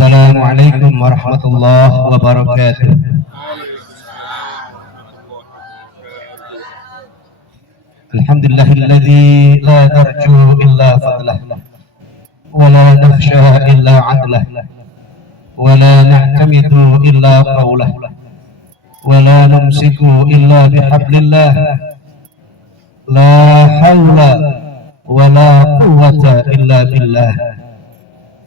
Assalamualaikum warahmatullahi wabarakatuh. Alhamdulillahilladzi la narju illa fadlah wa la nakhsha illa adlah wa la na'tamidu illa qawlah wa la numsiku illa bihablillah la hawla wa la quwwata illa billah.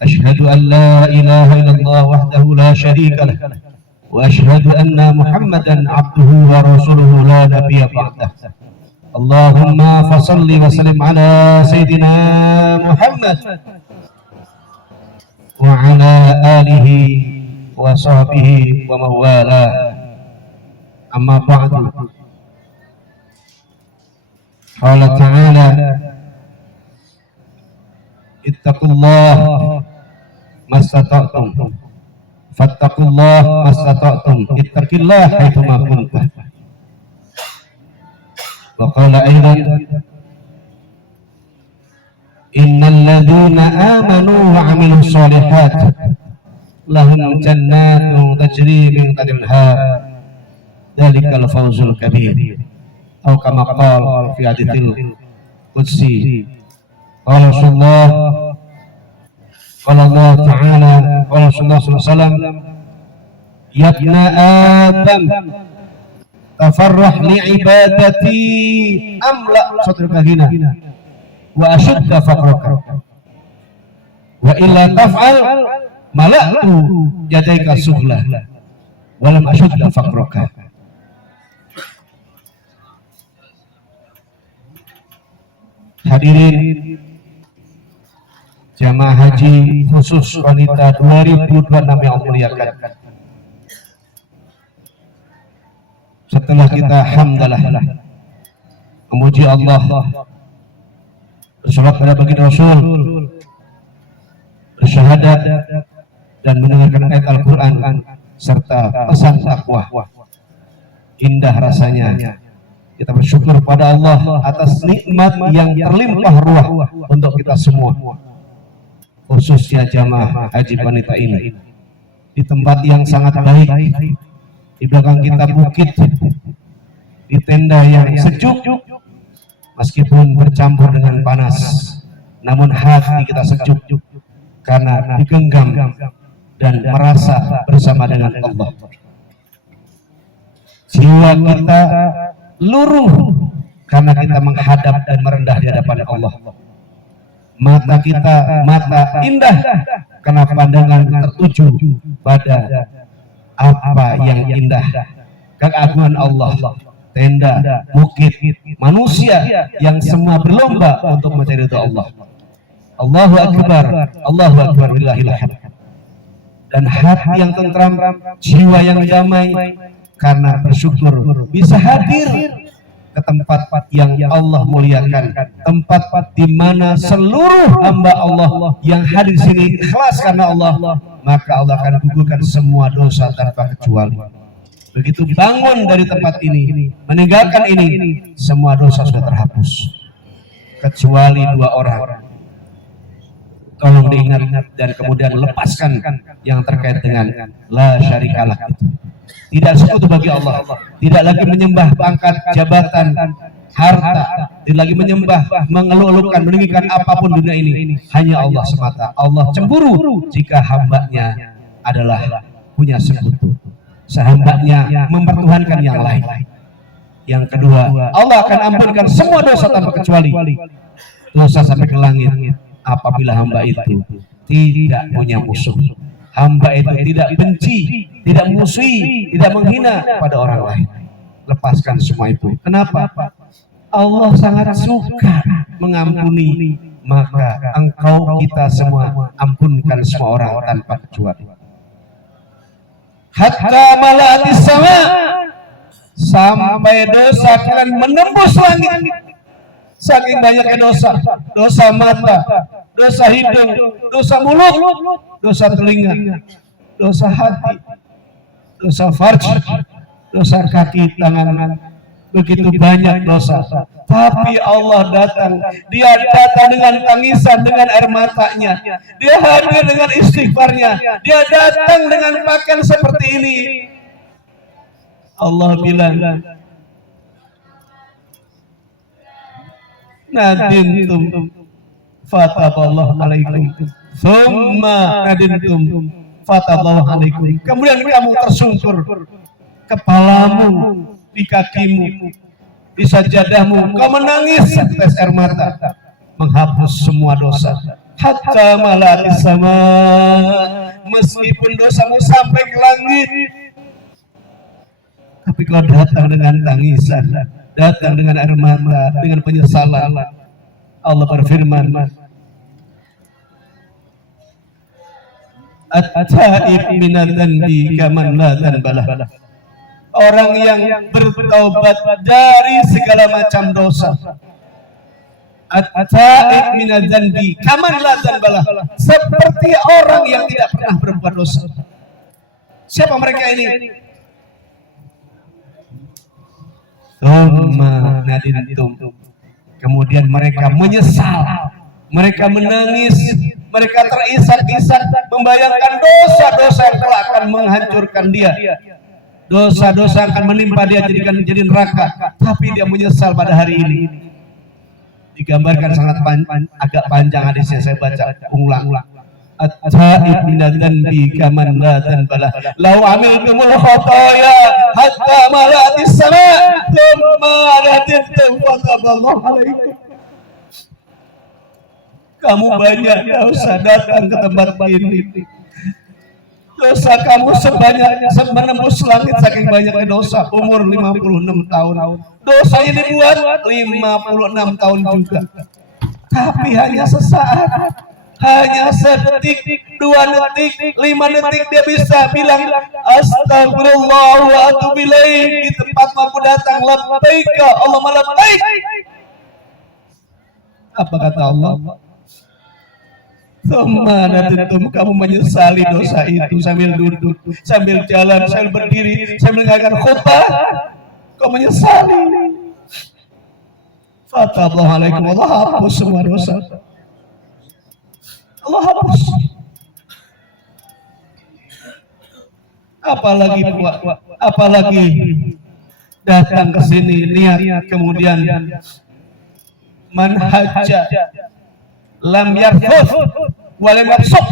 Asyhadu an la ilaha illallah wahdahu la syarika lah wa asyhadu anna Muhammadan abduhu wa rasuluhu la nabiyya ba'dah. Allahumma fasalli wa sallim ala sayyidina Muhammad wa ala alihi wa sahbihi wa mawala. Amma ba'du. Qala ta'ala ittaqullah mastata'tum fattaqullah mastata'tum ittaqillah haitsuma kuntum. Wa qala aidan innal ladzina amanu wa 'amilus shalihat lahum jannatun tajri min tahtiha dzalikal fawzul kabir. Atau kama qala fi haditsil qudsi qala Rasulullah qala Allah ta'ala qala Rasulullah sallallahu alaihi wasallam ya ibna adam tafarrah li ibadati amla sadruka ghina wa ashudda faqraka wa illa taf'al mala'tu yadayka sughla wa lam ashudda faqraka. Hadirin jamaah haji khusus wanita 2026 yang Allah muliakan. Setelah kita hamdalah memuji Allah, bersolat pada baginda Rasul, bersyahadat dan mendengarkan ayat Al-Quran serta pesan takwa, indah rasanya kita bersyukur pada Allah atas nikmat yang terlimpah ruah untuk kita semua, khususnya jamaah haji wanita ini, di tempat yang sangat baik. Di belakang kita bukit, di tenda yang sejuk, meskipun bercampur dengan panas, namun hati kita sejuk karena digenggam dan merasa bersama dengan Allah. Jiwa kita luruh karena kita menghadap dan merendah di hadapan Allah. Mata kita mata indah karena pandangan tertuju pada apa yang indah, keagungan Allah, tenda, bukit, manusia yang semua berlomba untuk mencari ridha Allah. Allahu Akbar, Allahu Akbar, lillahil hamd. Dan hati yang tentram, jiwa yang damai karena bersyukur bisa hadir ke tempat yang Allah muliakan, tempat di mana seluruh hamba Allah yang hadir di sini ikhlas karena Allah, maka Allah akan gugurkan semua dosa tanpa kecuali. Begitu bangun dari tempat ini, meninggalkan ini, semua dosa sudah terhapus kecuali 2 orang. Tolong diingat dan kemudian lepaskan yang terkait dengan la syarikalah itu. Tidak sekutu bagi Allah, tidak lagi menyembah pangkat, jabatan, harta, tidak lagi menyembah, mengeluh-elukan, meninggikan apapun dunia ini. Hanya Allah semata. Allah cemburu jika hambanya adalah punya sekutu, sehambanya mempertuhankan yang lain. Yang kedua, Allah akan ampunkan semua dosa tanpa kecuali, dosa sampai ke langit apabila hamba itu tidak punya musuh. Hamba itu tidak benci, tidak musuhi, tidak menghina pada orang lain. Lepaskan semua itu. Kenapa? Allah sangat suka mengampuni, maka engkau kita semua ampunkan semua orang tanpa kecuali. Hatta malatis sama, sampai dosa kalian menembus langit. Saking banyaknya dosa, dosa mata, dosa hidung, dosa mulut, dosa telinga, dosa hati, dosa farj, dosa kaki, tangan, begitu banyak dosa. Tapi Allah datang, dia datang dengan tangisan, dengan air matanya, dia hadir dengan istighfarnya, dia datang dengan pakaian seperti ini. Allah bilang, nadintum fataballahu alaikum, thumma nadintum fataballahu alaikum. Kemudian kamu tersungkur, kepalamu di kakimu, di sajadahmu, kau menangis setetes air mata, menghapus semua dosa. Hatta malatis sama, meskipun dosamu sampai ke langit, tapi kau datang dengan tangisan, datang dengan air mata, dengan penyesalan. Allah berfirman, at-taib minadz dzanbi kaman la dzanbalah. Orang yang bertaubat dari segala macam dosa. At-taib minadz dzanbi kaman la dzanbalah, seperti orang yang tidak pernah berbuat dosa. Siapa mereka ini? Tsumma nadintum, kemudian mereka menyesal, mereka menangis, mereka terisak-isak membayangkan dosa-dosa yang telah akan menghancurkan dia, dosa-dosa akan menimpa dia jadi neraka, tapi dia menyesal pada hari ini. Digambarkan sangat agak panjang hadisnya, saya baca ulang-ulang. At-taib minadz dzanbi kaman la dzanbalah, law amiltumul khotoya hatta malatis sama, thumma nadintum fataballahu alaikum. Kamu banyak dosa datang ke tempat ini, dosa kamu sebanyak menembus langit saking banyaknya dosa. Umur 56 tahun, dosa ini dibuat 56 tahun juga, tapi hanya sesaat, hanya sedetik, 2 detik, 5 detik dia bisa bilang astagfirullah wa atubu ilaih di tempat mampu datang. Labbaik Allahumma labbaik. Apa kata Allah? Tsumma nadintum, kamu menyesali dosa itu sambil duduk, sambil jalan, sambil berdiri, sambil mendengarkan khutbah, kau menyesali. Fataballahu alaikum, Allah hapus semua dosa. Allah hapus. Apalagi datang ke sini niat, kemudian manhajja lam yarfus wa lam yafsuq,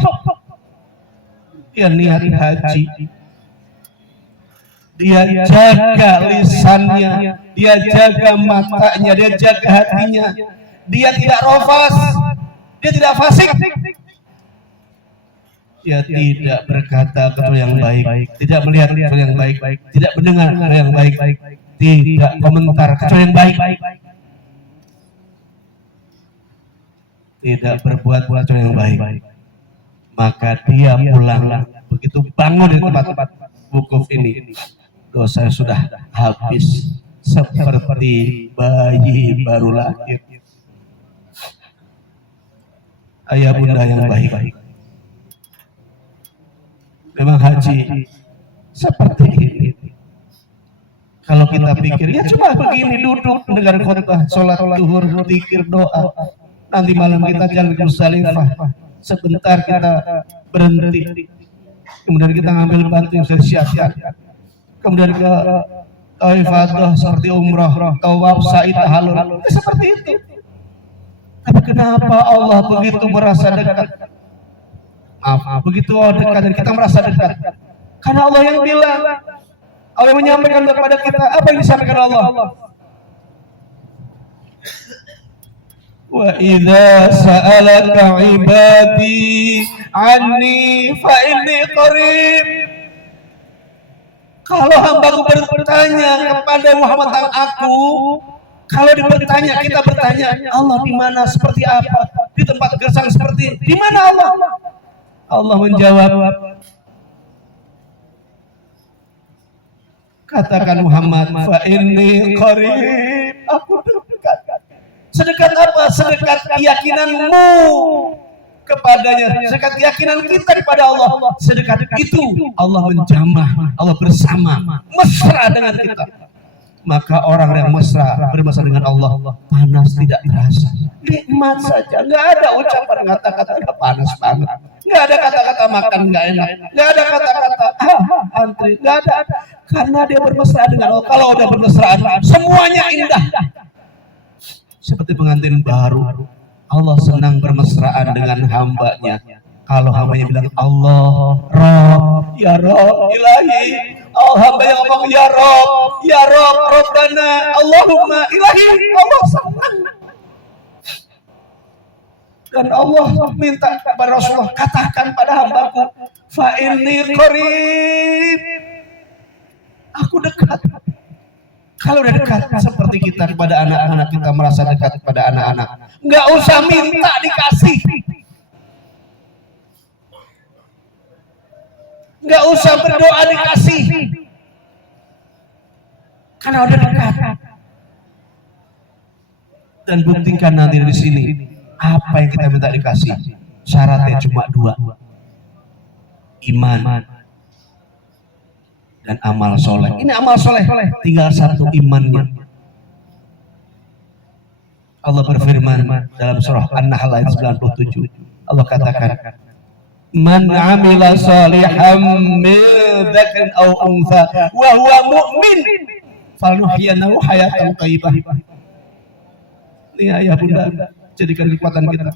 dia niat haji, dia jaga lisannya, dia jaga matanya, dia jaga hatinya, dia tidak rofas, dia tidak fasik, dia tidak berkata kata yang baik, tidak melihat kata yang baik, tidak mendengar kata yang baik, tidak komentar kata yang baik, tidak berbuat kata yang baik. Maka dia pulang, begitu bangun di tempat-tempat wukuf ini, dosa sudah habis seperti bayi baru lahir. Ayah bunda yang baik, memang haji seperti ini. Kalau kita pikir ya cuma begini, duduk dengar khutbah, sholat zuhur, zikir, doa, nanti malam kita jalan ke Musdalifah, sebentar kita berhenti, kemudian kita ngambil batu yang sudah disiapkan, kemudian ke ibadah seperti umrah, tawaf, sa'i, tahallul, seperti itu. Tapi kenapa Allah begitu merasa dekat? Begitu dekat dan kita merasa dekat? Karena Allah yang bilang, Allah yang menyampaikan kepada kita. Apa yang disampaikan Allah? Wa idza sa'alaka ibadi anni fa inni qarib. Kalau hambaku bertanya kepada Muhammad tentang aku, kalau bertanya, kita bertanya, Allah di mana, seperti apa, di tempat gersang seperti, di mana Allah? Allah menjawab, katakan Muhammad, fa inni qarib, aku dekat. Sedekat apa? Sedekat keyakinanmu kepadanya, sedekat keyakinan kita kepada Allah. Sedekat itu Allah menjamah, Allah bersama, mesra dengan kita. Maka orang yang bermesra dengan Allah, panas tidak terasa, nikmat saja. Nggak ada ucapan kata-kata nggak panas banget, nggak ada kata-kata makan nggak enak, nggak ada kata-kata antri, nggak ada, karena dia bermesra dengan Allah. Kalau udah bermesraan, semuanya indah. Seperti pengantin baru, Allah senang bermesraan dengan hambanya. Kalau hambanya bilang Allah, Rob, ya Rob, Ilahi. Oh, hamba yang ngomong ya Rob, Robbana, Allahumma, Ilahi. Allah senang. Dan Allah minta kepada Rasulullah, katakan pada hambaku, fa inni qarib. Aku dekat. Kalau udah dekat, seperti kita kepada anak-anak, kita merasa dekat kepada anak-anak. Nggak usah minta dikasih. Nggak usah berdoa dikasih, karena udah dekat. Dan buktikan nanti di sini apa yang kita minta dikasih. Syaratnya cuma 2, iman dan amal soleh. Ini amal soleh, tinggal 1 imannya. Allah berfirman dalam surah An-Nahl ayat 97. Allah katakan, man amila salihan min dzakarin aw untha wa huwa mu'min faluhyanahu hayatan thayyibah. Ini ayah bunda, jadikan kekuatan kita.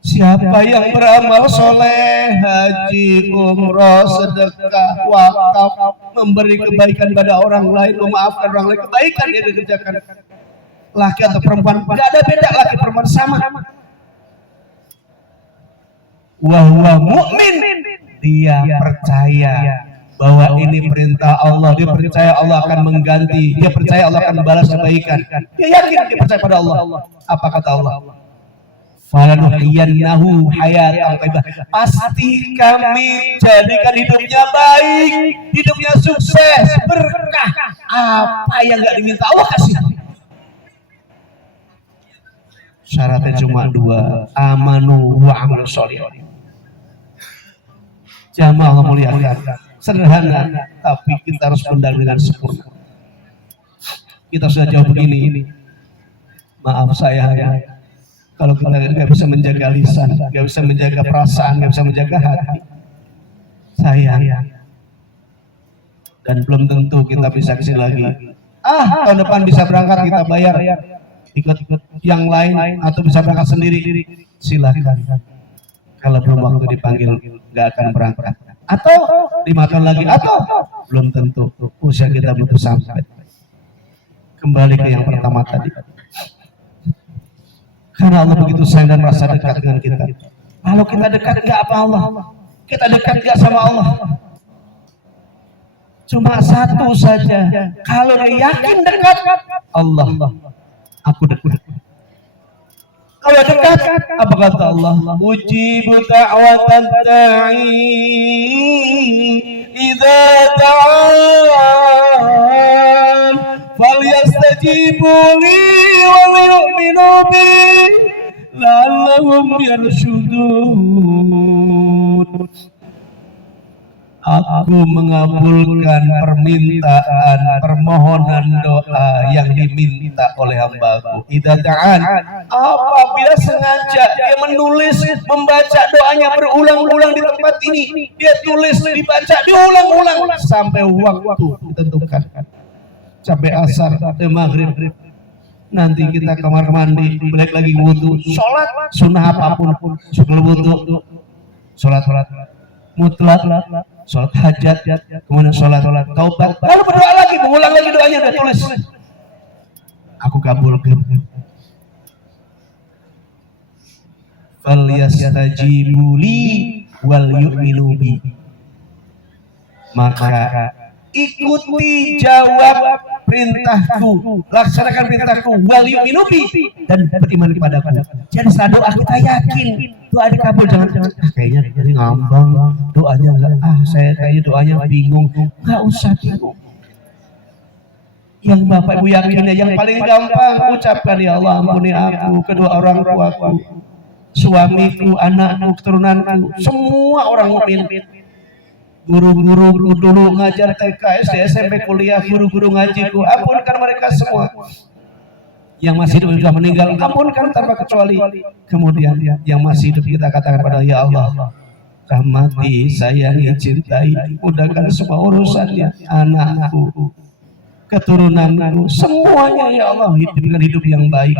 Siapa yang beramal soleh, haji, umroh, sedekah, wakaf, memberi kebaikan pada orang lain, memaafkan orang lain, kebaikan dia dikerjakan. Laki atau perempuan, tidak ada beda, laki perempuan sama. Wahwa mu'min, dia percaya bahwa ini perintah Allah, dia percaya Allah akan mengganti, dia percaya Allah akan membalas kebaikan, dia yakin, dia percaya pada Allah. Apa kata Allah? Falanuhyiyannahu hayatan thayyibah. Pasti kami jadikan hidupnya baik, hidupnya sukses, berkah. Apa yang nggak diminta Allah kasih. Syaratnya cuma 2, amanu wa amal sholih. Jamaah Allah muliakan, sederhana, tapi kita harus benar dengan sempurna. Kita sudah jauh begini, maaf saya ya, kalau kita nggak bisa menjaga lisan, nggak bisa menjaga perasaan, nggak bisa menjaga hati, sayang. Dan belum tentu kita bisa kesini lagi. Tahun depan bisa berangkat, kita bayar, ikut yang lain, atau bisa berangkat sendiri, silakan. Kalau belum waktu dipanggil, nggak akan berangkat. Atau 5 tahun lagi, atau belum tentu usia kita butuh sampai. Kembali ke yang pertama tadi. Karena Allah begitu sayang dan merasa dekat dengan kita. Kalau kita dekat nggak apa Allah, kita dekat nggak sama Allah. Cuma 1 saja. Kalau dia yakin dekat, Allah, aku dekat. Kalau dekat, apa kata Allah? Ujibu da'watan da'i idza da'an falyastajibu li wa liyu'minu bi la'allahum yarshudun. Aku mengabulkan permintaan, permohonan doa yang diminta oleh hamba-Ku. Idza da'an, apabila sengaja dia menulis, membaca doanya berulang-ulang di tempat ini, dia tulis, dibaca, diulang-ulang sampai waktu ditentukan, sampai asar, sampai maghrib. Nanti kita kamar mandi, balik lagi wudu, sholat sunnah apapun, sebelum wudu, sholat mutlak, sholat hajat, kemudian sholat taubat, lalu berdoa lagi, mengulang lagi doanya, udah tulis. Aku kabulkan. Falyastajibu li wal yu'minu bi. Maka ikuti, jawab perintahku, laksanakan perintahku, wal yu'minu bi, dan beriman kepadaku. Jadi setelah doa kita yakin doa dikabul. Jangan kayaknya jadi ngambang doanya, enggak, saya kayaknya doanya bingung. Enggak usah bingung. Yang Bapak Ibu yakinnya, yang paling gampang ucapkan, ya Allah ampuni aku, kedua orang tuaku, suamiku, anakku, keturunanku, semua orang mukmin. guru-guru dulu ngajar TK, SD, SMP, kuliah, guru-guru ngajiku, ampunkan mereka semua. Yang masih hidup sudah meninggal, ampunkan tanpa kecuali. Kemudian yang masih hidup kita katakan pada ya Allah, rahmati, sayangi, cintai, mudahkan semua urusannya, anakku, keturunanku, semuanya ya Allah, hidup dengan hidup yang baik,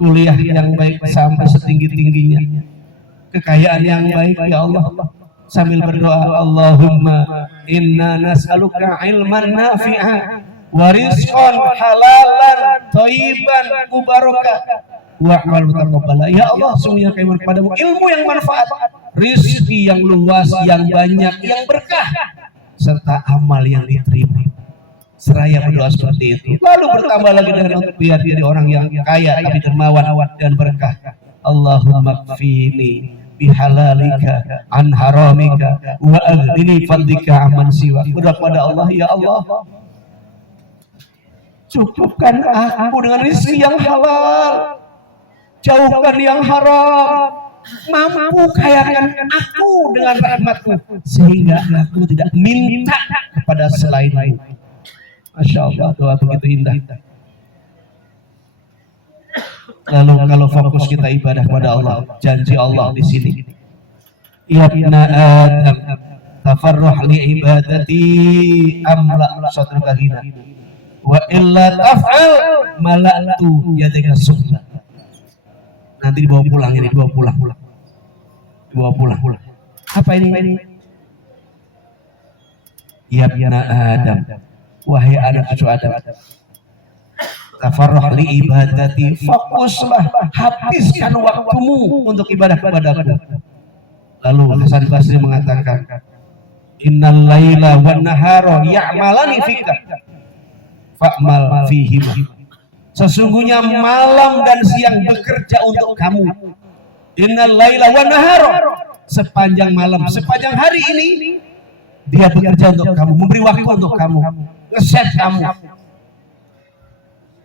kuliah yang baik sampai setinggi-tingginya, kekayaan yang baik ya Allah. Sambil berdoa, Allahumma inna nas'aluka ilman nafi'an wa rizqan halalan thayyiban mubarakah wa amal mutaqabbala. Ya Allah, sungguhnya kami kepadamu ilmu yang manfaat, rizki yang luas, yang banyak, yang berkah, serta amal yang diterima. Seraya berdoa seperti itu, lalu bertambah lagi dengan untuk biar jadi orang yang kaya tapi dermawan dan berkah. Allahumma kfini bihalalika an haramika wa aghnini fadlika aman siwa. Berdoa kepada Allah, ya Allah, cukupkan aku dengan rezeki yang halal, jauhkan yang haram, mampu kayakan aku dengan rahmatmu sehingga aku tidak minta kepada selainmu. Masya Allah, doa begitu indah. Lalu kalau fokus kita ibadah kepada Allah, janji Allah di sini, ya ibna Adam, tafarruh li ibadati amla sadruka ghina wa illa taf'al mala'tu yadaka suhla. Nanti dibawa pulang ini, dibawa pulang. Apa ini? Ya ibna Adam, wahai anak cucu Adam, tafarruh li ibadati, fokuslah, habiskan waktumu untuk ibadah kepadaku. Lalu Hasan Basri mengatakan, innal laila wan nahara ya'malani fika fa'mal fihima. Sesungguhnya malam dan siang bekerja untuk kamu. Innal laila wan nahara, sepanjang malam, sepanjang hari ini dia bekerja untuk kamu, memberi waktu untuk kamu, ngeset kamu.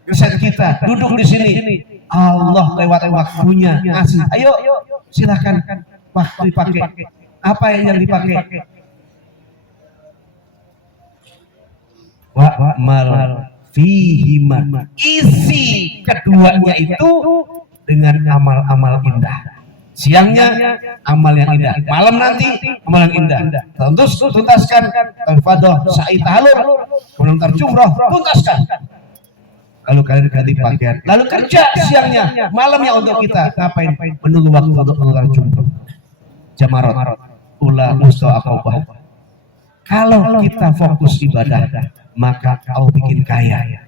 Ngeset kita duduk di sini, Allah lewat waktunya ngasih. Ayo silakan waktu dipakai. Apa yang dipakai? Wa'mal fihima, isi keduanya itu dengan amal-amal indah. Siangnya amal yang indah, malam nanti amal yang indah. Tuntaskan ibadah sa'i tahalul, kemudian terjumroh, tuntaskan. Lalu kalian ganti pakaian, lalu kerja siangnya, malamnya untuk kita ngapain? Menunggu waktu untuk mengelar jumroh, jamarat, ula, musta, akobah. Kalau kita fokus ibadah, maka kau bikin kaya.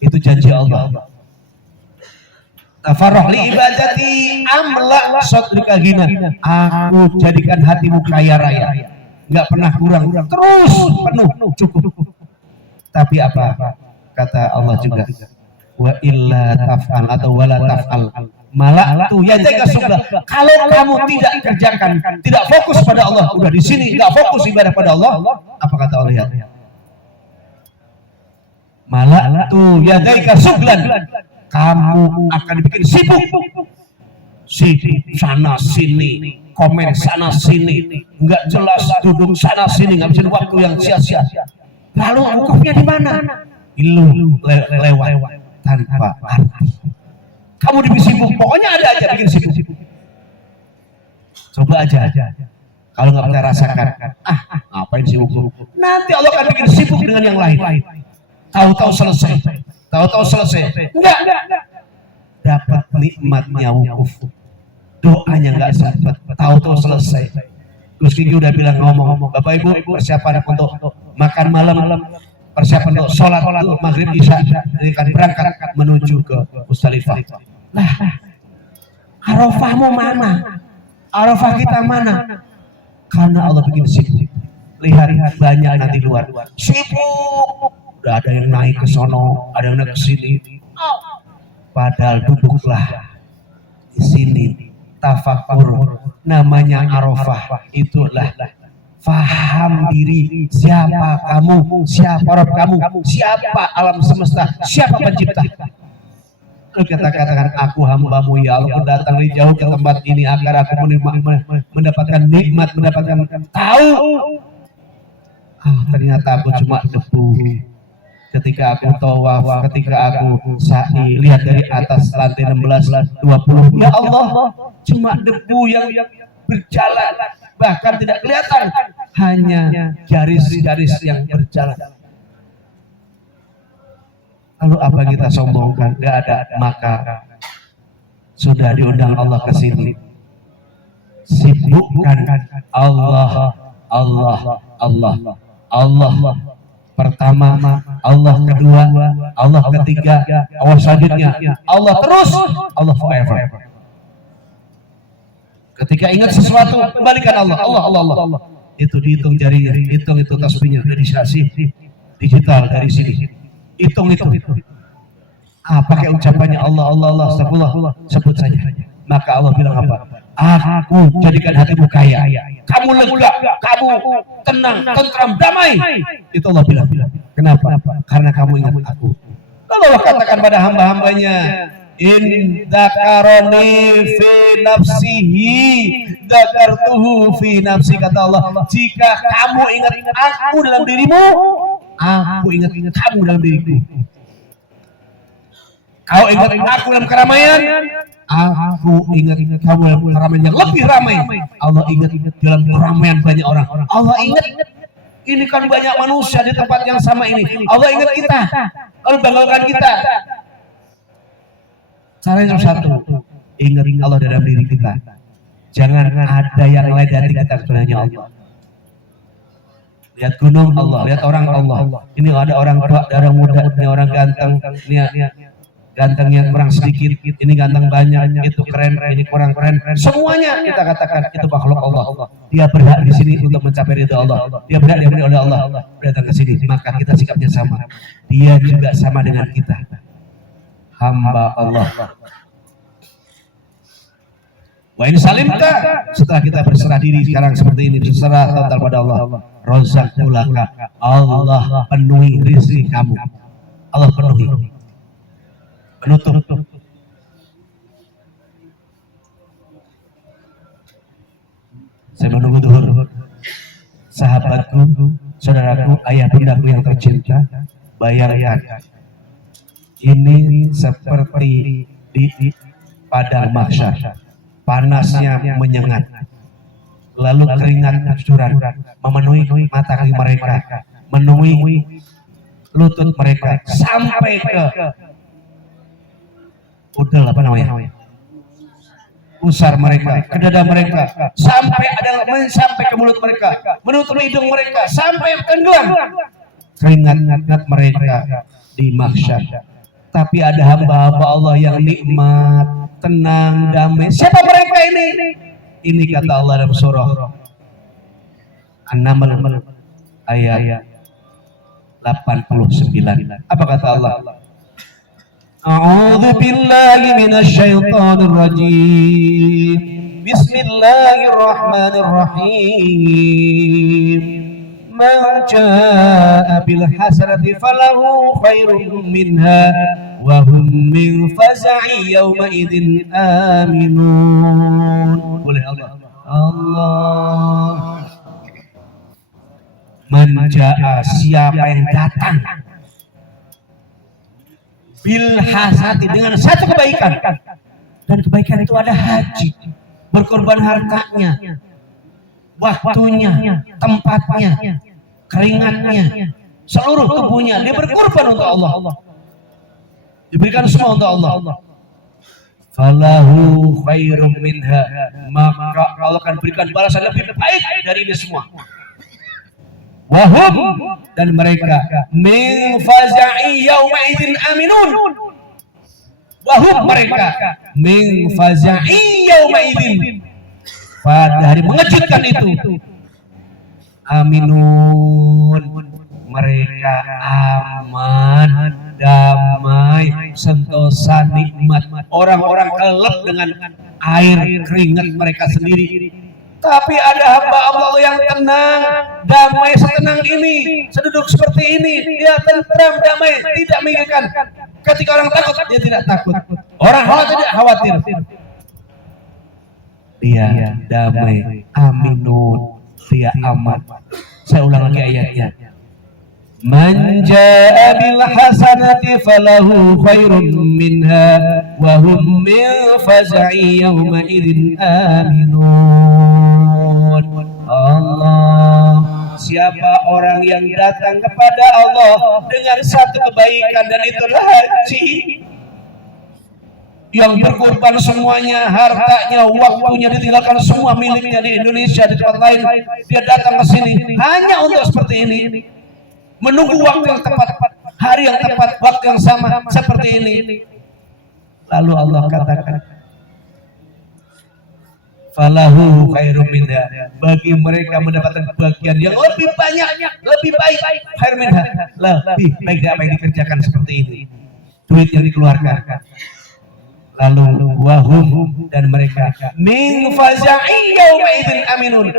Itu janji Allah. Tafarruh li ibadati amla sadrika ghina, aku jadikan hatimu kaya raya, nggak pernah kurang, terus penuh, cukup. Tapi apa kata Allah juga, wa illa taf'al atau wala taf'al mala'tu yadaka subla. Kalau kamu tidak kerjakan, tidak fokus pada Allah, udah di sini nggak fokus ibadah pada Allah, apa kata Allah? Ya, mala'tu yadaka sublan, kamu akan dibikin sibuk sana sini, komen sana sini, nggak jelas, duduk sana sini, ngabisin waktu yang sia-sia. Lalu wukufnya di mana? Ilu lewat tanpa arti. Kamu dibikin sibuk, pokoknya ada aja bikin sibuk. Coba aja, kalau nggak pernah rasakan, ngapain sibuk? Nanti Allah akan bikin sibuk dengan yang lain. Tahu-tahu selesai. Enggak. Dapat nikmatnya wukuf, doanya nggak sempat, tahu-tahu selesai. Gus Kiki udah bilang ngomong, Bapak Ibu persiapan untuk makan malam, persiapan untuk sholat maghrib isya, jadi akan berangkat menuju ke Musdalifah. Lah, Arafahmu mana? Arafah kita mana? Karena Allah bikin sibuk. Lihat banyak nanti luar sibuk. Udah ada yang naik ke sono, ada yang naik ke sini. Padahal duduklah di sini, tafakur, namanya Arafah. Itulah faham diri, siapa kamu, siapa Rabb kamu, siapa alam semesta, siapa pencipta. Lalu kita katakan, aku hambamu ya Allah, aku datang dari jauh ke tempat ini agar aku mendapatkan nikmat, mendapatkan tahu ternyata aku cuma debu. Ketika aku tawaf, ketika aku sa'i, lihat dari atas lantai 16, 20, ya Allah, cuma debu yang berjalan, bahkan tidak kelihatan, hanya garis-garis yang berjalan. Lalu apa kita sombongkan? Gak ada. Maka sudah diundang Allah ke sini, sibukkan Allah, Allah, Allah, Allah pertama, Allah kedua, Allah ketiga, Allah selanjutnya, Allah terus, Allah forever. Ketika ingat sesuatu, kembalikan Allah, Allah, Allah, Allah. Itu dihitung jarinya, hitung itu tasbihnya, dari dikasih digital dari sini. Hitung itu. Pakai ucapannya Allah, Allah, Allah, astagfirullah, sebut saja. Maka Allah bilang apa? Aku jadikan hatimu kaya, kamu lega, kamu tenang, tentram, damai. Itu Allah bilang. Kenapa? Karena kamu ingat aku. Lalu Allah katakan pada hamba-hambanya, in dzakaroni fi nafsihi dzakartuhu fi nafsi, kata Allah, jika kamu ingat aku dalam dirimu, aku ingat kamu dalam diriku. Kau ingat aku dalam keramaian, aku ingat kamu dalam keramaian yang lebih ramai. Allah ingat dalam keramaian banyak orang. Allah ingat ini kan banyak manusia di tempat yang sama ini. Allah ingat kita, Allah banggakan kita. Caranya cuma satu, ingat Allah dalam diri kita. Jangan ada yang lain di hati kita kecuali Allah. Lihat gunung Allah, lihat orang Allah. Ini ada orang tua, ada orang muda, ini orang ganteng, ini gantengnya kurang sedikit, ini ganteng banyak, itu keren, ini kurang keren. Semuanya kita katakan itu makhluk Allah. Dia berhak di sini untuk mencapai ridha Allah. Dia berhak diampuni oleh Allah. Datang ke sini, maka kita sikapnya sama. Dia juga sama dengan kita, hamba Allah. Wa in salimta, setelah kita berserah diri sekarang seperti ini, berserah total pada Allah, razaqulaka, Allah penuhi rezeki kamu. Allah penuhi. Penutup. Saya menunggu duhur. Sahabatku, saudaraku, ayah bundaku yang tercinta, bayangkan ini seperti di padang mahsyar. Panasnya menyengat, lalu keringat cucuran memenuhi mata kaki mereka, memenuhi lutut mereka, sampai ke udel, apa namanya, usar mereka, ke dada mereka, sampai ke mulut mereka, menutup hidung mereka, sampai tenggelam keringat mereka di mahsyar. Tapi ada hamba-hamba Allah yang nikmat, tenang, damai. Siapa mereka ini? Ini kata Allah dalam surah An-Naml ayat 89. Apa kata Allah? A'udzu billahi minasy syaithanir rajim. Bismillahirrahmanirrahim. Man jaa'a bil hasanati falahu khairun minha wa hum min faza'i yawma idzin aminun. Boleh Allah. Allah. Man jaa'a, siapa yang datang bil hasanati, dengan satu kebaikan, dan kebaikan itu ada haji, berkorban hartanya, waktunya, tempatnya, keringatnya, seluruh tubuhnya, dia berkorban untuk Allah, diberikan semua untuk Allah. Falahu khairum minha, maka Allah akan berikan balasan lebih baik dari ini semua. Wahum, dan mereka min faza'i yauma idzin aminun. Wahum, mereka min faza'i yauma idzin, pada hari mengejutkan itu, aminun, mereka aman, damai, sentosa, nikmat. Orang-orang kelep dengan air keringat mereka sendiri. Tapi ada hamba Allah yang tenang, damai, setenang ini, seduduk seperti ini, dia tentram, damai, tidak memikirkan. Ketika orang takut, dia tidak takut. Orang khawatir, tidak khawatir. Dia damai, aminun, dia aman. Saya ulang lagi ayatnya. Man jaa bil hasanati falahu khairum minha wa hum min faza'i yawma idzin aminun. Allah, siapa orang yang datang kepada Allah dengan satu kebaikan dan itulah haji, yang berkorban semuanya, hartanya, waktunya, ditinggalkan semua miliknya di Indonesia, di tempat lain, dia datang ke sini hanya untuk seperti ini, menunggu waktu yang tepat, hari yang tepat, waktu yang sama seperti ini. Lalu Allah katakan, falahu khairum minha, bagi mereka mendapatkan bagian yang lebih banyak, lebih baik, khairum minha, lebih baik dari apa yang dikerjakan seperti ini, duit yang dikeluarkan. Lalu wahum, dan mereka min faza'i yawma idzin aminun,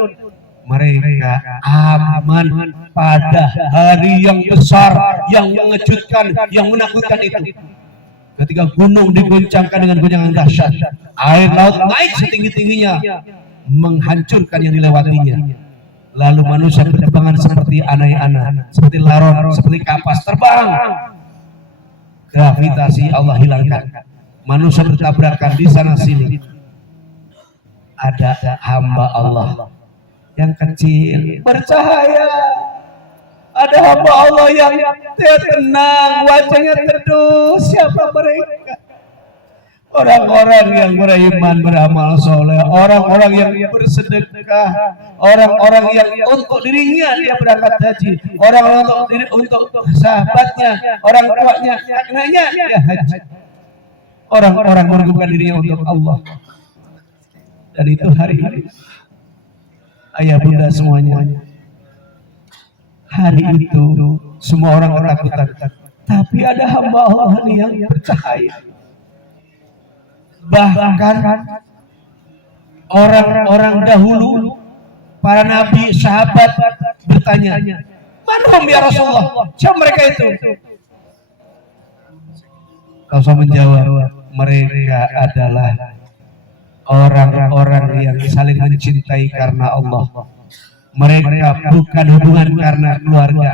mereka aman pada hari yang besar, yang mengejutkan, yang menakutkan itu. Ketika gunung diguncangkan dengan guncangan dahsyat, air laut naik setinggi-tingginya, menghancurkan yang dilewatinya. Lalu manusia berterbangan seperti anai-ana, seperti laron, seperti kapas terbang. Gravitasi Allah hilangkan. Manusia bertabrakan di sana sini. Ada hamba Allah yang kecil bercahaya, ada hamba Allah yang tenang, wajahnya teduh. Siapa mereka? Orang-orang yang beriman, beramal soleh, orang-orang yang bersedekah, orang-orang yang untuk dirinya dia berangkat haji, orang-orang untuk sahabatnya, orang tuanya, anaknya dia haji, orang-orang mengorbankan dirinya untuk Allah. Dan itu hari ini, ayah bunda semuanya, hari itu semua orang ketakutan, tapi ada hamba Allah yang bercahaya. Bahkan orang-orang dahulu, para nabi, sahabat bertanya, manhum ya Rasulullah, siapa mereka itu? Rasul menjawab, mereka adalah orang-orang yang saling mencintai karena Allah. Mereka bukan hubungan karena keluarga,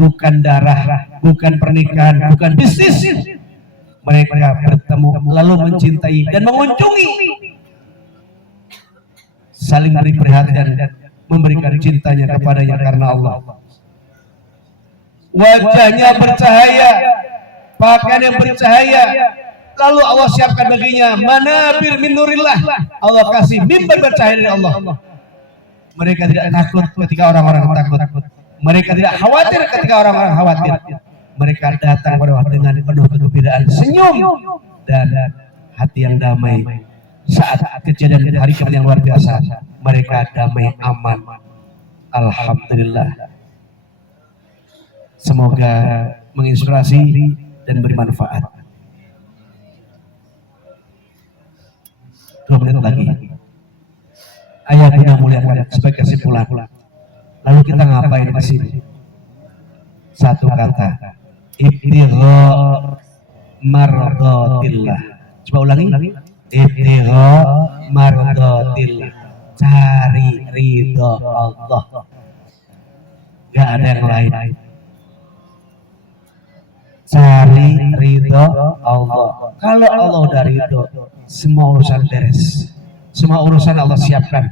bukan darah, bukan pernikahan, bukan bisnis. Mereka bertemu lalu mencintai dan mengunjungi, saling beri perhatian dan memberikan cintanya kepadanya karena Allah. Wajahnya bercahaya, pakaian yang bercahaya, lalu Allah siapkan baginya manabir min nurillah, Allah kasih mimbar bercahaya dari Allah. Mereka tidak takut ketika orang-orang takut, mereka tidak khawatir ketika orang-orang khawatir. Mereka datang pada waktu dengan penuh kegembiraan, senyum dan hati yang damai. Saat kejadian hari kiamat yang luar biasa, mereka damai, aman. Alhamdulillah. Semoga menginspirasi dan bermanfaat. 2 menit lagi. Ayah bunda muliakan sebagai kesimpulan. Lalu kita ngapain di sini? Satu kata, ibtigha mardatillah. Coba ulangi. Ibtigha mardatillah. Cari ridho Allah. Gak ada yang lain. Cari ridho Allah. Kalau Allah udah ridho, semua urusan beres. Semua urusan Allah siapkan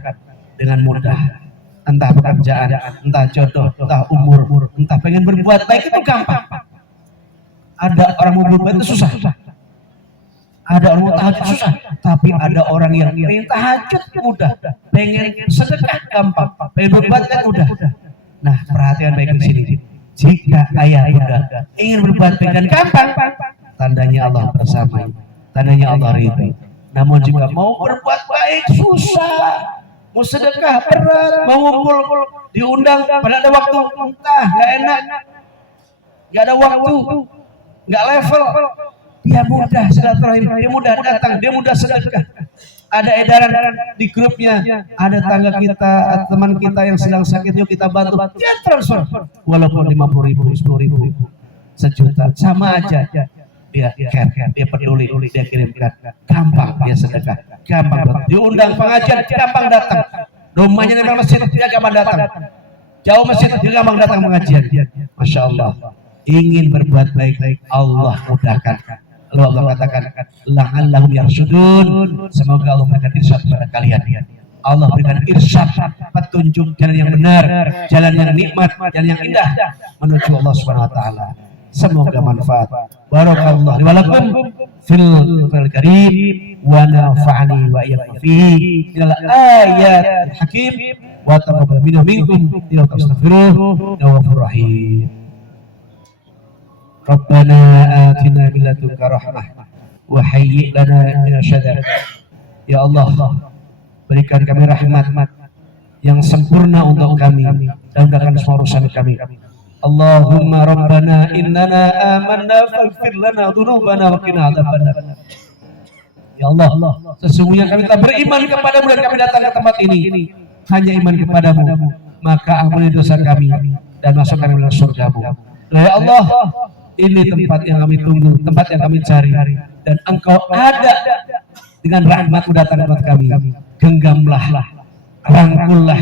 dengan mudah. Entah pekerjaan, entah jodoh, entah umur, entah pengen berbuat baik itu gampang. Ada orang mau berbuat baik itu susah. Ada orang mau tahajud susah, tapi ada orang yang pengen tahajud mudah, pengen sedekah gampang, pengen berbuat baik mudah. Nah, perhatian baik di sini. Jika ayah bunda ingin berbuat baik dan gampang, tandanya Allah bersama, tandanya Allah ridho. Namun jika mau berbuat baik susah, mau sedekah berat, mau ngumpul diundang pada ada waktu, entah nggak enak, nggak ada waktu, nggak level, dia mudah silaturahim, dia mudah datang, dia mudah sedekah. Ada edaran di grupnya, ada tangga kita, teman kita yang sedang sakit, yuk kita bantu, dia transfer, walaupun 50.000, 10.000, sejuta, sama aja. Dia care, dia peduli, dia kirimkan, gampang dia sedekah, gampang banget. Diundang pengajian, gampang datang. Rumahnya nempel masjid, dia gampang datang. jauh masjid, dia gampang datang mengajian. Masya Allah, ingin berbuat baik, Allah mudahkan. Lalu Allah katakan, la'allahum yarsudun, semoga Allah memberikan irsyad kepada kalian. Allah berikan irsyad, petunjuk jalan yang benar, jalan yang nikmat, jalan yang indah menuju Allah Subhanahu wa taala. Semoga manfaat. Barakallahu li wa lakum fil karim wa nafa'ani wa iyyakum fihi minal ayatil hakim wa taqabbal minna minkum innaka astaghfiruh ya ghafurur rahim. Rabbana atina min ladunka rahmah wa hayyi' lana min syadar. Ya Allah, berikan kami rahmat yang sempurna untuk kami dan mudahkan semua urusan kami. Allahumma rabbana innana amanna faghfir lana dzunubana wa qina adzabannar. Ya Allah, sesungguhnya kami telah beriman kepadamu dan kami datang ke tempat ini hanya iman kepadamu, maka ampuni dosa kami dan masukkan kami dalam surgamu. Ya Allah, ini tempat yang kami tunggu, tempat yang kami cari, dan Engkau ada dengan rahmat-Mu datang ke tempat kami. Genggamlah, rangkullah,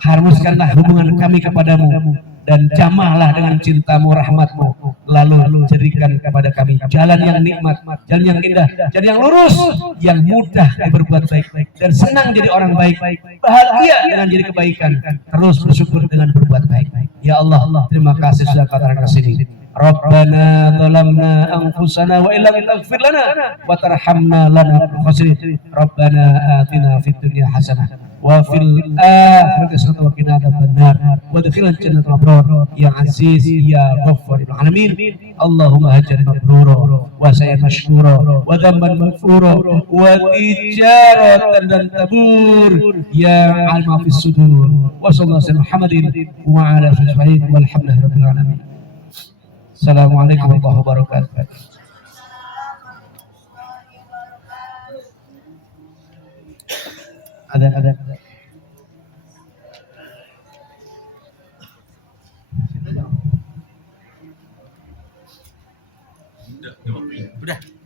haruskanlah hubungan kami kepadamu, dan jamahlah dengan cinta-Mu, rahmat-Mu, lalu jadikan kepada kami jalan yang nikmat, jalan yang indah, jalan yang lurus, yang mudah berbuat baik, dan senang jadi orang baik, bahagia dengan jadi kebaikan, terus bersyukur dengan berbuat baik. Ya Allah, terima kasih sudah katakan ke sini. Rabbana zalamna anfusana wa illam taghfir lana wa tarhamna lanakunanna khasirin. Rabbana atina fid dunya hasanah wa fil akhirati hasanah wa qina adzabannar wa adkhilna jannatal abrar ya aziz ya ghaffar alamin. Allahumma hajjan mabrura wa sayyan mashkura wa dhanban maghfura wa tijaratan dan tabur ya alma fis sudur wa sallallahu alaihi Muhammadin wa ala alihi walhamdulillahi rabbil alamin. Assalamualaikum warahmatullahi wabarakatuh. Ada. Udah.